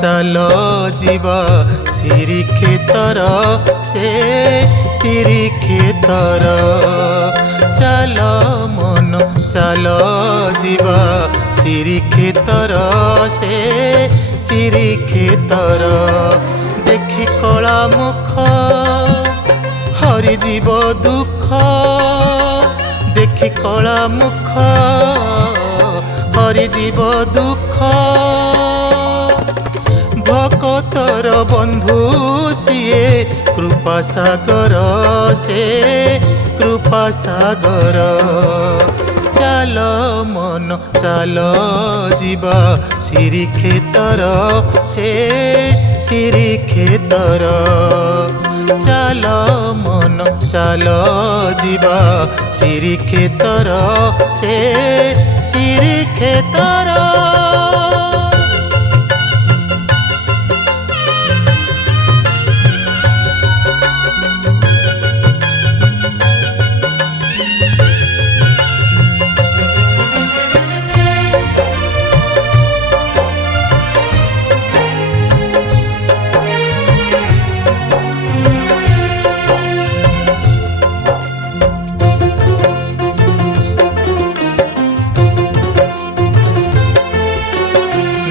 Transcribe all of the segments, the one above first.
चाल जीवा सिरी खेतर से सिरी खेतर चाल मन चाल जीवा सिरी खेतर से सिरी खेतर देखी कला मुख हरि जीव दुख देखी कला मुख हरि जीव दुख भकतर बंधु सिए कृपा सागर से कृपा सागर चाल मन चाल जीवा सिरी खेतर से सिरी खेतर चाल मन चाल जीवा सिरी खेतर से सिरी खेतर।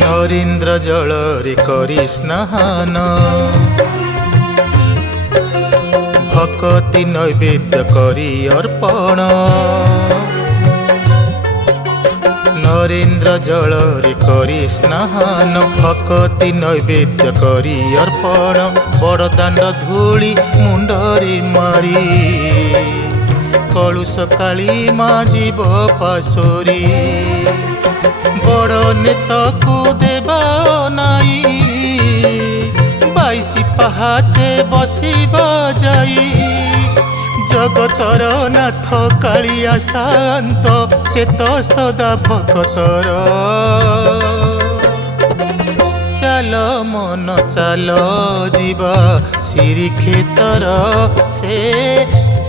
नरेन्द्र जल रे करी स्नान भक्ति नैवेद्य करी अर्पण नरेन्द्र जल रे करी स्नान भक्ति नैवेद्य करी अर्पण बड़दाण्ड धूली मुंडरे मारी कलुष काली माँ जीव पासोरी बड़ नेता को देवा नाई बाईसी पहाचे बसिबा जाई जगतर नाथ कालिया शांत से तो सदा भक्तर चाल मन चाल जीवा सिरी खेतर से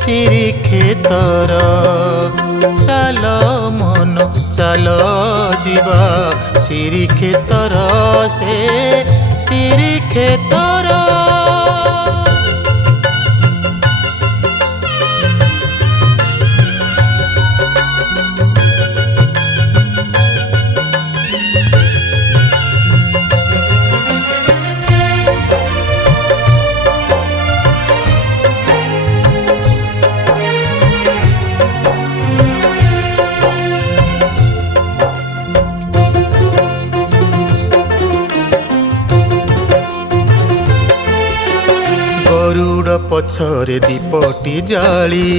सिरी खेतर चाल मन चाल जीवा सिरी खेतर से सिरी खेतर। गरुड़ पछरे दीपटी जाली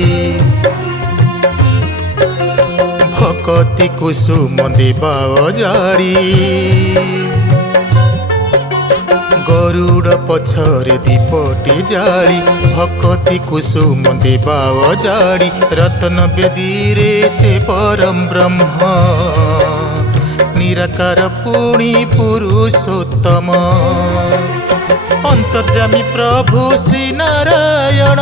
भक्ति कुसुम देवा जाड़ी गरुड़ पछरे दीपटी जाली भक्ति कुसुम देवा जाड़ी रत्न बेदी रे से परम ब्रह्म निराकार पुणी पुरुषोत्तम अंतर्जामी प्रभु श्री नारायण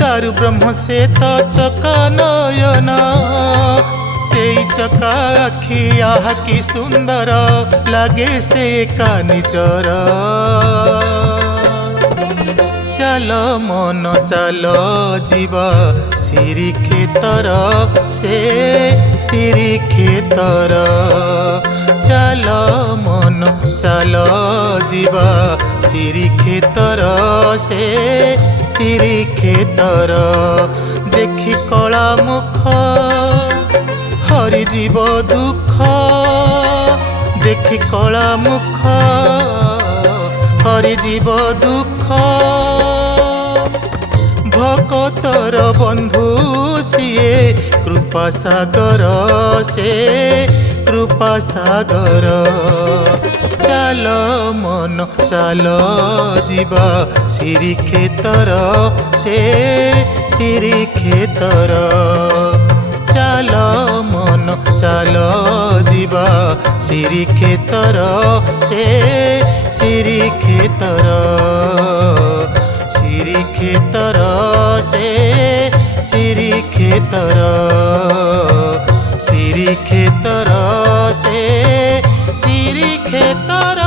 दारु ब्रह्म से तो चका नयन से चका आखि आहा कि सुंदर लागे से का निचर चाल मन चाल जीवा सिरी खेतर से सिरी खेतर चाल मन चाल जीवा सिरी खेतर से सिरी खेतर देखी कला मुख हरि जीव दुख देखी कला मुख हरि जीव दुख भकतर बंधु सिए कृपा सागर से कृपा सागर चाल मन चाल जीवा सिरी खेतर से सिरी खेतर चाल मन चाल जीवा सिरी खेतर से सिरी खेतर सिरी खेतर से सिरी खेतर सिरी खेतर से ସିରି କ୍ଷେତର